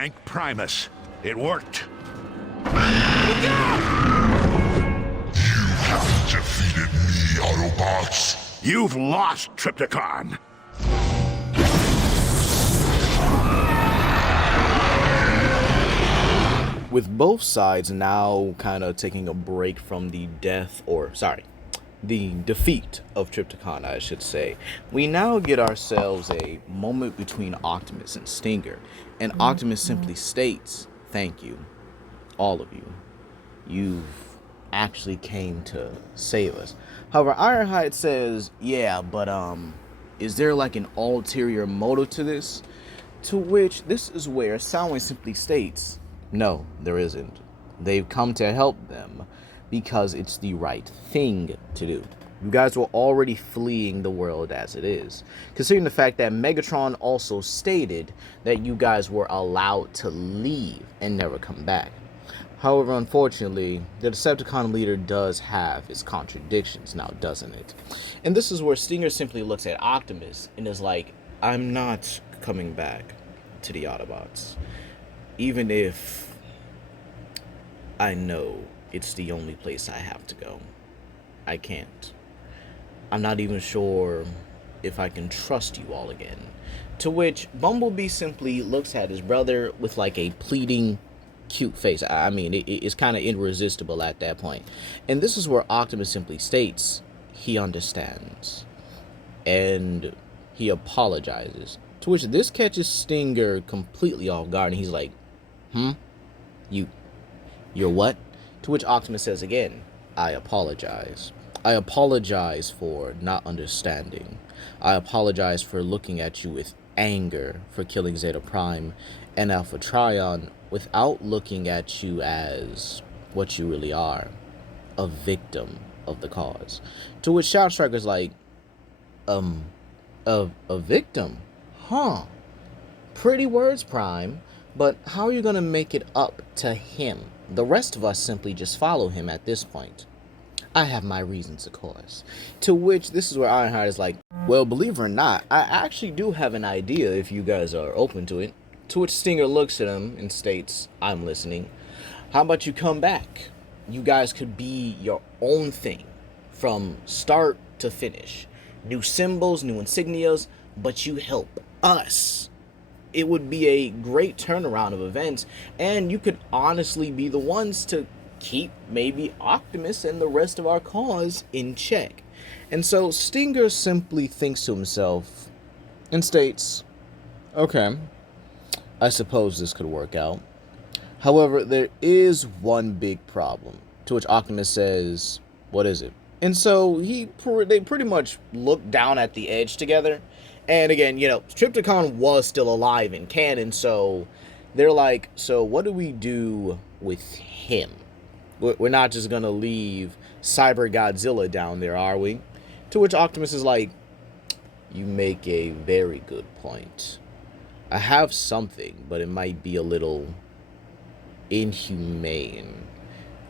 Thank Primus. It worked. You haven't defeated me, Autobots. You've lost, Trypticon. With both sides now kind of taking a break from the the defeat of Trypticon, I should say, we now get ourselves a moment between Optimus and Stinger, and Optimus simply states, "Thank you, all of you. You've actually came to save us." However, Ironhide says, "Yeah, but is there like an ulterior motive to this?" To which this is where Soundwave simply states, "No, there isn't. They've come to help them because it's the right thing to do. You guys were already fleeing the world as it is, considering the fact that Megatron also stated that you guys were allowed to leave and never come back. However, unfortunately, the Decepticon leader does have his contradictions now, doesn't it?" And this is where Stinger simply looks at Optimus and is like, "I'm not coming back to the Autobots, even if I know it's the only place I have to go. I can't. I'm not even sure if I can trust you all again." To which Bumblebee simply looks at his brother with like a pleading, cute face. I mean, it's kind of irresistible at that point. And this is where Optimus simply states he understands. And he apologizes. To which this catches Stinger completely off guard. And he's like, You're what?" To which Optimus says again, "I apologize. I apologize for not understanding. I apologize for looking at you with anger for killing Zeta Prime and Alpha Trion without looking at you as what you really are, a victim of the cause." To which Shadow Striker's like, a victim? Huh. Pretty words, Prime, but how are you going to make it up to him? The rest of us simply just follow him at this point. I have my reasons, of course. To which this is where Ironheart is like, "Well, believe it or not, I actually do have an idea if you guys are open to it." To which Stinger looks at him and states, "I'm listening. How about you come back? You guys could be your own thing from start to finish. New symbols, new insignias, but you help us. It would be a great turnaround of events, and you could honestly be the ones to keep maybe Optimus and the rest of our cause in check." And so Stinger simply thinks to himself and states, "Okay, I suppose this could work out. However, there is one big problem." To which Optimus says, "What is it?" And so they pretty much look down at the edge together. And again, Trypticon was still alive in canon, so they're like, "So what do we do with him? We're not just going to leave Cyber Godzilla down there, are we?" To which Optimus is like, "You make a very good point. I have something, but it might be a little inhumane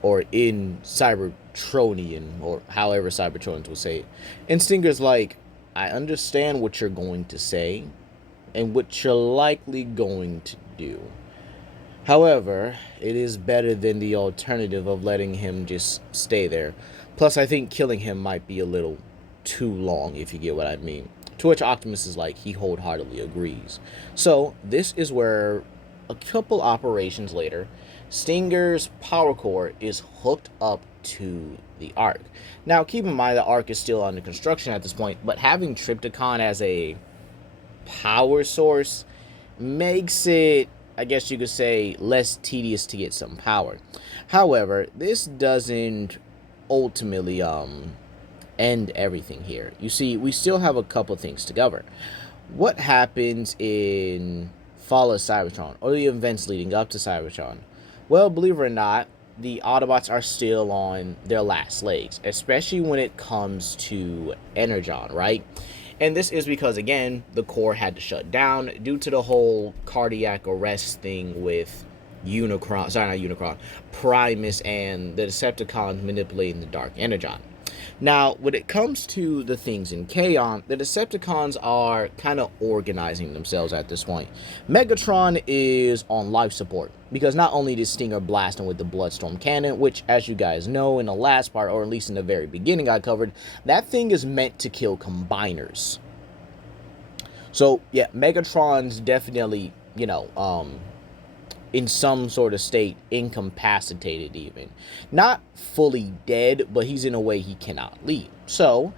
or in Cybertronian, or however Cybertronians will say it." And Stinger's like, "I understand what you're going to say and what you're likely going to do. However, it is better than the alternative of letting him just stay there. Plus, I think killing him might be a little too long, if you get what I mean." To which Optimus is like, he wholeheartedly agrees. So this is where a couple operations later, Stinger's power core is hooked up to the Ark. Now, keep in mind the Ark is still under construction at this point, but having Trypticon as a power source makes it, I guess you could say, less tedious to get some power. However, this doesn't ultimately end everything here. You see, we still have a couple things to cover. What happens in Fall of Cybertron, or the events leading up to Cybertron? Well, believe it or not, the Autobots are still on their last legs, especially when it comes to Energon, right? And this is because, again, the core had to shut down due to the whole cardiac arrest thing with Primus and the Decepticons manipulating the Dark Energon. Now, when it comes to the things in Kaon, the Decepticons are kind of organizing themselves at this point. Megatron is on life support, because not only did Stinger blast him with the Bloodstorm Cannon, which, as you guys know, in the last part, or at least in the very beginning I covered, that thing is meant to kill combiners. So, yeah, Megatron's definitely, in some sort of state, incapacitated even. Not fully dead, but he's in a way he cannot leave. So,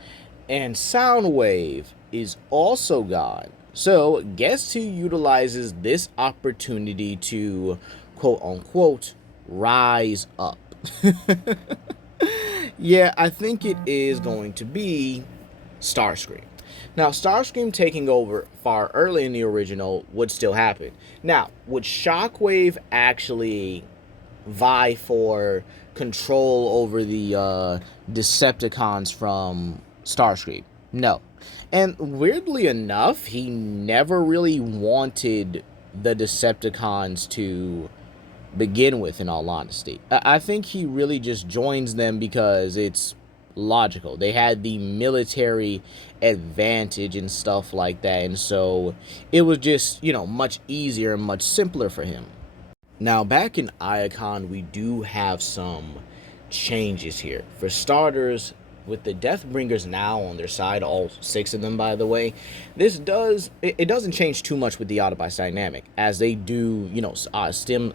and Soundwave is also gone. So, guess who utilizes this opportunity to, quote-unquote, rise up? Yeah, I think it is going to be Starscream. Now, Starscream taking over far early in the original would still happen. Now, would Shockwave actually vie for control over the Decepticons from Starscream? No. And weirdly enough, he never really wanted the Decepticons to begin with, in all honesty. I think he really just joins them because it's logical. They had the military advantage and stuff like that, and so it was just, much easier and much simpler for him. Now, back in Iacon, we do have some changes here. For starters, with the Deathbringers now on their side, all 6 of them, by the way, it doesn't change too much with the Autobots dynamic, as they do,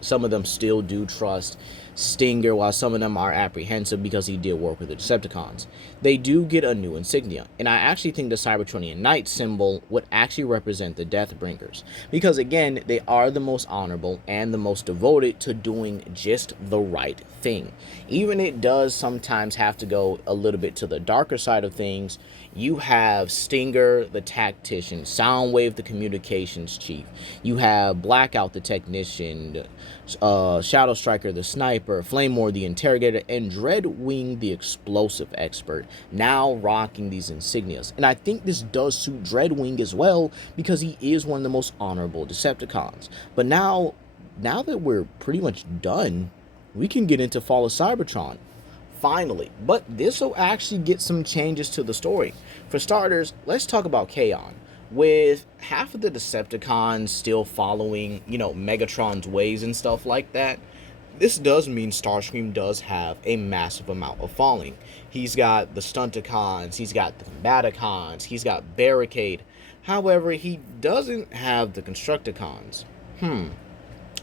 some of them still do trust Stinger, while some of them are apprehensive because he did work with the Decepticons. They do get a new insignia, and I actually think the Cybertronian Knight symbol would actually represent the Deathbringers, because again, they are the most honorable and the most devoted to doing just the right thing. Even it does sometimes have to go a little bit to the darker side of things. You have Stinger, the tactician, Soundwave, the communications chief. You have Blackout, the technician, Shadow Striker, the sniper, Flamemore, the interrogator, and Dreadwing, the explosive expert, now rocking these insignias. And I think this does suit Dreadwing as well, because he is one of the most honorable Decepticons. But now that we're pretty much done, we can get into Fall of Cybertron. Finally. But this will actually get some changes to the story. For starters, let's talk about Kaon. With half of the Decepticons still following, Megatron's ways and stuff like that, this does mean Starscream does have a massive amount of falling. He's got the Stunticons, he's got the Combaticons, he's got Barricade. However, he doesn't have the Constructicons.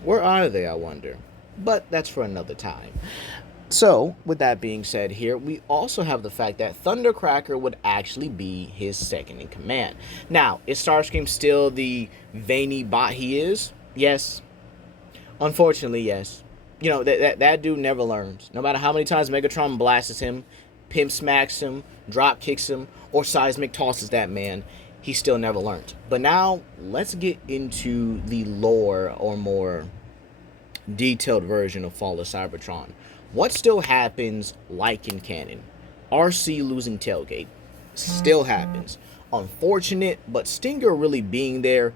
Where are they, I wonder? But that's for another time. So, with that being said here, we also have the fact that Thundercracker would actually be his second in command. Now, is Starscream still the veiny bot he is? Yes. Unfortunately, yes. That dude never learns. No matter how many times Megatron blasts him, pimp smacks him, drop kicks him, or seismic tosses that man, he still never learned. But now, let's get into the lore, or more detailed version of Fall of Cybertron. What still happens, like in canon? RC losing Tailgate still happens. Unfortunate, but Stinger really being there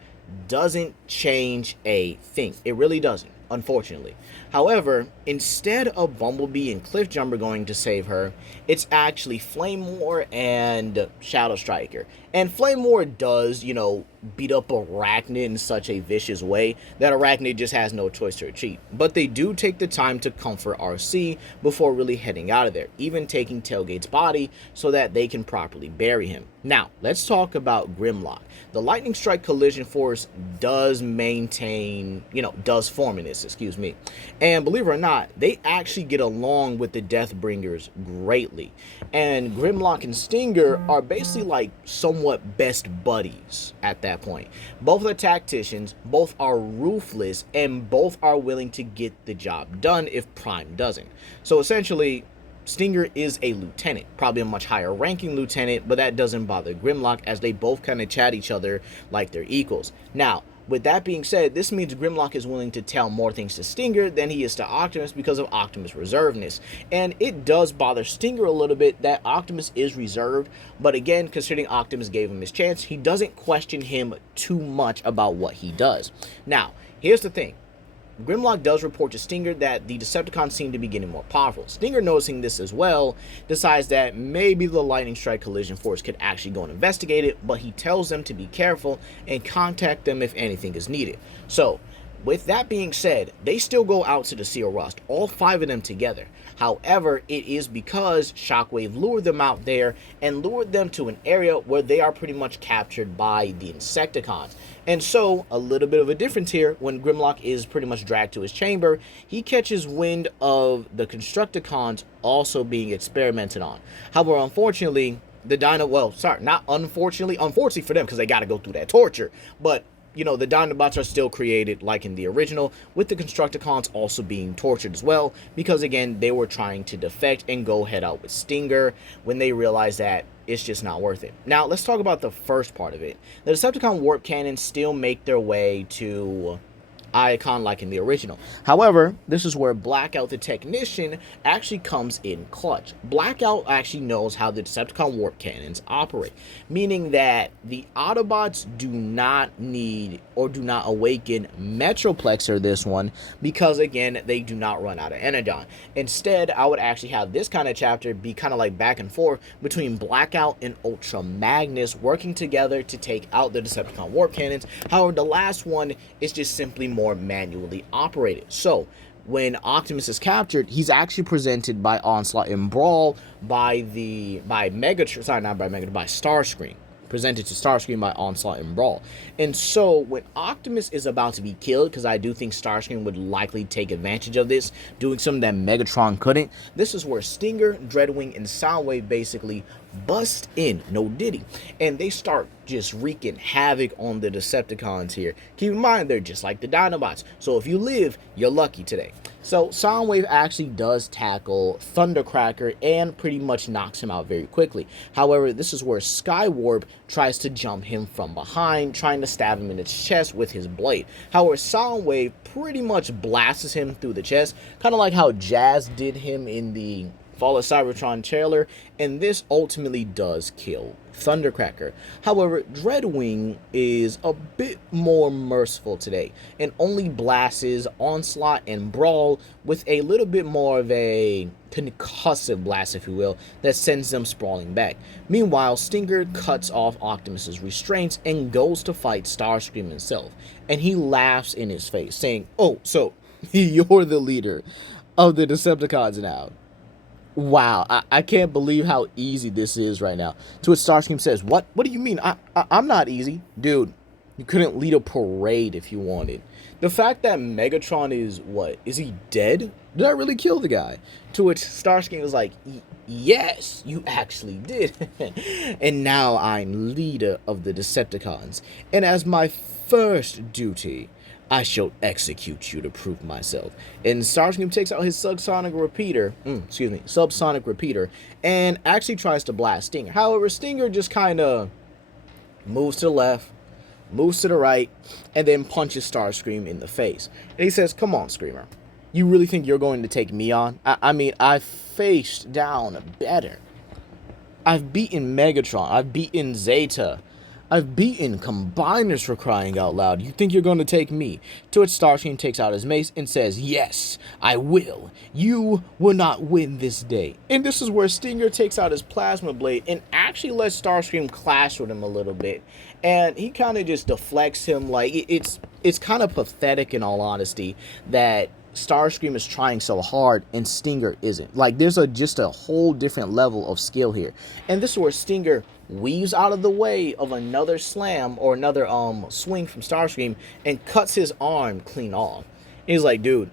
doesn't change a thing. It really doesn't, unfortunately. However, instead of Bumblebee and Cliffjumper going to save her, it's actually Flamemore and Shadow Striker. And Flamemore does, beat up Arachnid in such a vicious way that Arachnid just has no choice to retreat. But they do take the time to comfort RC before really heading out of there, even taking Tailgate's body so that they can properly bury him. Now, let's talk about Grimlock. The Lightning Strike Collision Force does maintain, does form in this, And believe it or not, they actually get along with the Deathbringers greatly. And Grimlock and Stinger are basically like somewhat best buddies at that point. Both are tacticians, both are ruthless, and both are willing to get the job done if Prime doesn't. So essentially, Stinger is a lieutenant, probably a much higher ranking lieutenant, but that doesn't bother Grimlock, as they both kind of chat each other like they're equals. Now, with that being said, this means Grimlock is willing to tell more things to Stinger than he is to Optimus because of Optimus' reservedness. And it does bother Stinger a little bit that Optimus is reserved, but again, considering Optimus gave him his chance, he doesn't question him too much about what he does. Now, here's the thing. Grimlock does report to Stinger that the Decepticons seem to be getting more powerful. Stinger, noticing this as well, decides that maybe the Lightning Strike Collision Force could actually go and investigate it, but he tells them to be careful and contact them if anything is needed. So, with that being said, they still go out to the Sea of Rust, all 5 of them together. However, it is because Shockwave lured them out there and lured them to an area where they are pretty much captured by the Insecticons. And so, a little bit of a difference here, when Grimlock is pretty much dragged to his chamber, he catches wind of the Constructicons also being experimented on. However, unfortunately, unfortunately for them, because they got to go through that torture, but you know, the Dinobots are still created like in the original, with the Constructicons also being tortured as well, because again, they were trying to defect and go head out with Stinger when they realized that it's just not worth it. Now, let's talk about the first part of it. The Decepticon warp cannons still make their way to Icon like in the original. However, this is where Blackout the Technician actually comes in clutch. Blackout actually knows how the Decepticon warp cannons operate, meaning that the Autobots do not need or do not awaken Metroplexer this one, because again, they do not run out of energon. Instead, I would actually have this kind of chapter be kind of like back and forth between Blackout and Ultra Magnus working together to take out the Decepticon warp cannons. However, the last one is just simply more manually operated. So when Optimus is captured, he's actually presented by Onslaught and Brawl by Starscream. Presented to Starscream by Onslaught and Brawl. And so when Optimus is about to be killed, because I do think Starscream would likely take advantage of this, doing something that Megatron couldn't, this is where Stinger, Dreadwing, and Soundwave basically bust in, no diddy, and they start just wreaking havoc on the Decepticons here. Keep in mind, they're just like the Dinobots, so if you live, you're lucky today. So Soundwave actually does tackle Thundercracker and pretty much knocks him out very quickly. However, this is where Skywarp tries to jump him from behind, trying to stab him in his chest with his blade. However, Soundwave pretty much blasts him through the chest, kind of like how Jazz did him in the Fall of Cybertron trailer, and this ultimately does kill Thundercracker. However, Dreadwing is a bit more merciful today and only blasts Onslaught and Brawl with a little bit more of a concussive blast, if you will, that sends them sprawling back. Meanwhile, Stinger cuts off Optimus's restraints and goes to fight Starscream himself, and he laughs in his face, saying, "Oh, so you're the leader of the Decepticons now." Wow, I can't believe how easy this is right now. To which Starscream says, What do you mean? I'm not easy. Dude, you couldn't lead a parade if you wanted. The fact that Megatron is, is he dead? Did I really kill the guy? To which Starscream was like, yes, you actually did. And now I'm leader of the Decepticons. And as my first duty, I shall execute you to prove myself. And Starscream takes out his subsonic repeater, and actually tries to blast Stinger. However, Stinger just kind of moves to the left, moves to the right, and then punches Starscream in the face. And he says, "Come on, Screamer. You really think you're going to take me on? I mean, I've faced down better. I've beaten Megatron. I've beaten Zeta. I've beaten Combiners, for crying out loud. You think you're going to take me?" To which Starscream takes out his mace and says, "Yes, I will. You will not win this day." And this is where Stinger takes out his plasma blade and actually lets Starscream clash with him a little bit. And he kind of just deflects him. Like, it's kind of pathetic, in all honesty, that Starscream is trying so hard and Stinger isn't. Like, there's just a whole different level of skill here. And this is where Stinger weaves out of the way of another slam or another swing from Starscream and cuts his arm clean off. And he's like, "Dude,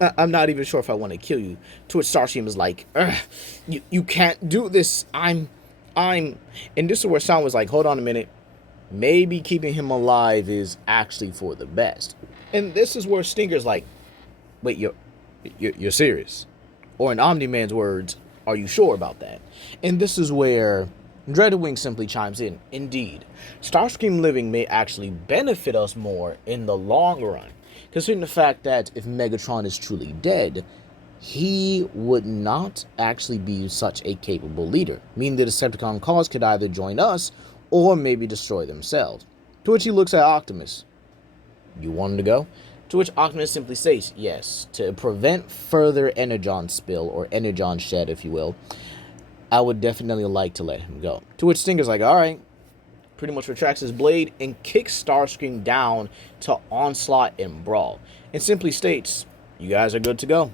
I'm not even sure if I want to kill you." To which Starscream is like, you can't do this. I'm and this is where Sound was like, "Hold on a minute. Maybe keeping him alive is actually for the best." And this is where Stinger's like, "Wait, you're serious?" Or in Omni-Man's words, "Are you sure about that?" And this is where Dreadwing simply chimes in. "Indeed, Starscream living may actually benefit us more in the long run, considering the fact that if Megatron is truly dead, he would not actually be such a capable leader, meaning the Decepticon cause could either join us or maybe destroy themselves." To which he looks at Optimus. You want him to go? To which Optimus simply states, yes, to prevent further energon spill, or energon shed, if you will, I would definitely like to let him go. To which Stinger's like, all right, pretty much retracts his blade and kicks Starscream down to Onslaught and Brawl, and simply states, you guys are good to go.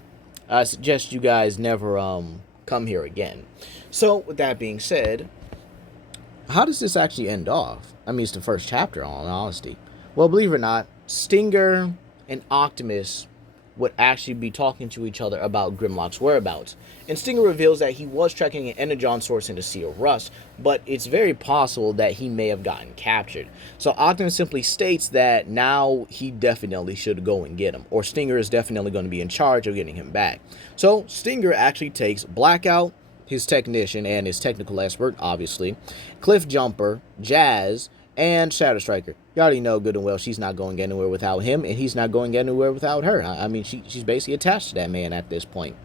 I suggest you guys never come here again. So, with that being said, how does this actually end off? I mean, it's the first chapter, in all honesty. Well, believe it or not, Stinger and Optimus would actually be talking to each other about Grimlock's whereabouts. And Stinger reveals that he was tracking an energon source in the Sea of Rust, but it's very possible that he may have gotten captured. So Optimus simply states that now he definitely should go and get him, or Stinger is definitely going to be in charge of getting him back. So Stinger actually takes Blackout, his technician and his technical expert, obviously, Cliff Jumper, Jazz, and Shadow Striker. You already know good and well she's not going anywhere without him, and he's not going anywhere without her. I mean, she's basically attached to that man at this point.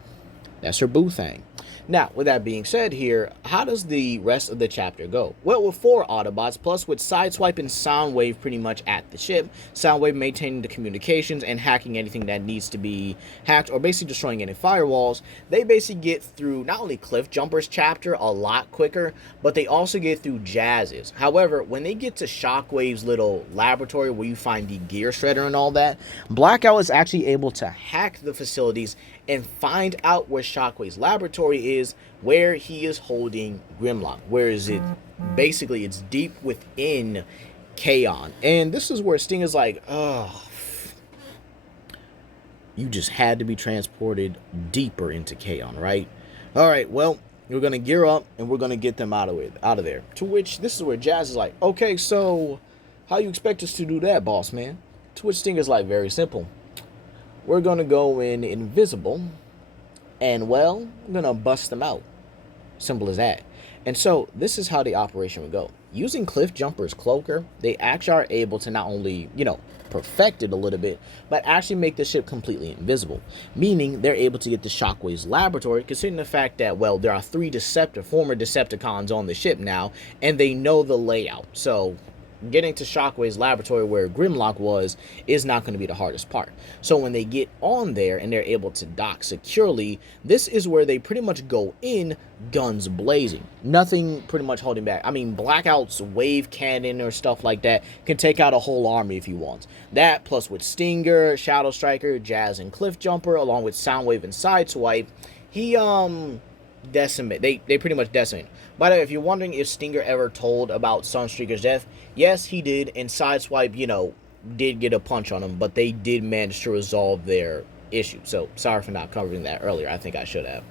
That's her boo thing. Now, with that being said here, how does the rest of the chapter go? Well, with 4 Autobots, plus with Sideswipe and Soundwave pretty much at the ship, Soundwave maintaining the communications and hacking anything that needs to be hacked, or basically destroying any firewalls, they basically get through not only Cliff Jumper's chapter a lot quicker, but they also get through Jazz's. However, when they get to Shockwave's little laboratory where you find the gear shredder and all that, Blackout is actually able to hack the facilities and find out where Shockwave's laboratory is, where he is holding Grimlock. Where is it? Basically, it's deep within Kaon. And this is where Sting is like, oh, you just had to be transported deeper into Kaon, right? All right, well, we're going to gear up and we're going to get them out of there. To which, this is where Jazz is like, okay, so how you expect us to do that, boss man? To which Sting is like, very simple. We're going to go in invisible, and, well, we're going to bust them out. Simple as that. And so, this is how the operation would go. Using Cliff Jumper's cloaker, they actually are able to not only, perfect it a little bit, but actually make the ship completely invisible. Meaning, they're able to get to Shockwave's laboratory, considering the fact that, well, there are 3 former Decepticons on the ship now, and they know the layout. So, getting to Shockwave's laboratory where Grimlock was is not going to be the hardest part. So when they get on there and they're able to dock securely, this is where they pretty much go in guns blazing. Nothing pretty much holding back. I mean, Blackout's wave cannon or stuff like that can take out a whole army if he wants. That plus with Stinger, Shadow Striker, Jazz, and Cliff Jumper, along with Soundwave and Sideswipe, he they pretty much decimate. By the way, if you're wondering if Stinger ever told about Sunstreaker's death, yes, he did, and Sideswipe, did get a punch on him, but they did manage to resolve their issue. So, sorry for not covering that earlier. I think I should have.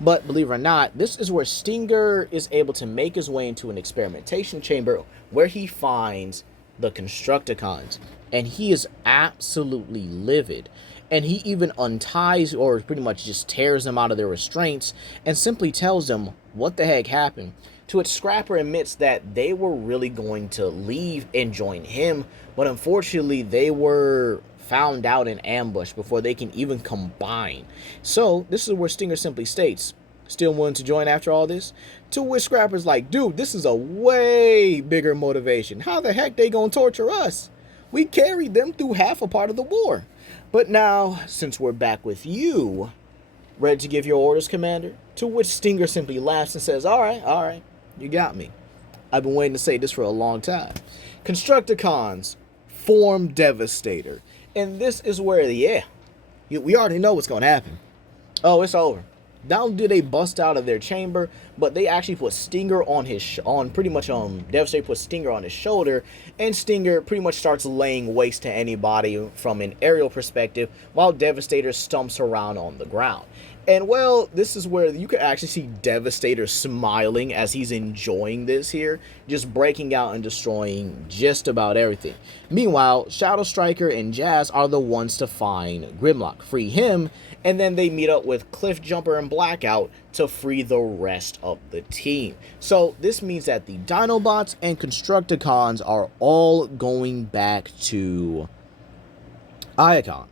But, believe it or not, this is where Stinger is able to make his way into an experimentation chamber where he finds the Constructicons, and he is absolutely livid. And he even unties, or pretty much just tears them out of their restraints, and simply tells them what the heck happened. To which Scrapper admits that they were really going to leave and join him, but unfortunately they were found out in ambush before they can even combine. So this is where Stinger simply states, still willing to join after all this? To which Scrapper's like, dude, this is a way bigger motivation. How the heck they gonna torture us? We carried them through half a part of the war. But now, since we're back with you, ready to give your orders, Commander? To which Stinger simply laughs and says, all right, you got me. I've been waiting to say this for a long time. Constructicons form Devastator. And this is where, we already know what's going to happen. Oh, it's over. Not only do they bust out of their chamber, but they actually put Stinger on Devastator puts Stinger on his shoulder, and Stinger pretty much starts laying waste to anybody from an aerial perspective, while Devastator stumps around on the ground. And, well, this is where you can actually see Devastator smiling as he's enjoying this here, just breaking out and destroying just about everything. Meanwhile, Shadow Striker and Jazz are the ones to find Grimlock, free him, and then they meet up with Cliff Jumper and Blackout to free the rest of the team. So this means that the Dinobots and Constructicons are all going back to Iacon.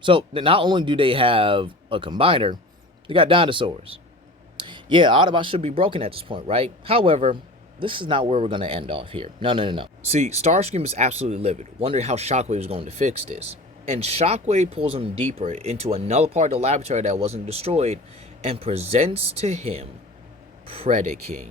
So not only do they have a combiner, they got dinosaurs. Yeah, Autobots should be broken at this point, right? However, this is not where we're going to end off here. No. See, Starscream is absolutely livid, wondering how Shockwave is going to fix this. And Shockwave pulls him deeper into another part of the laboratory that wasn't destroyed and presents to him Predaking.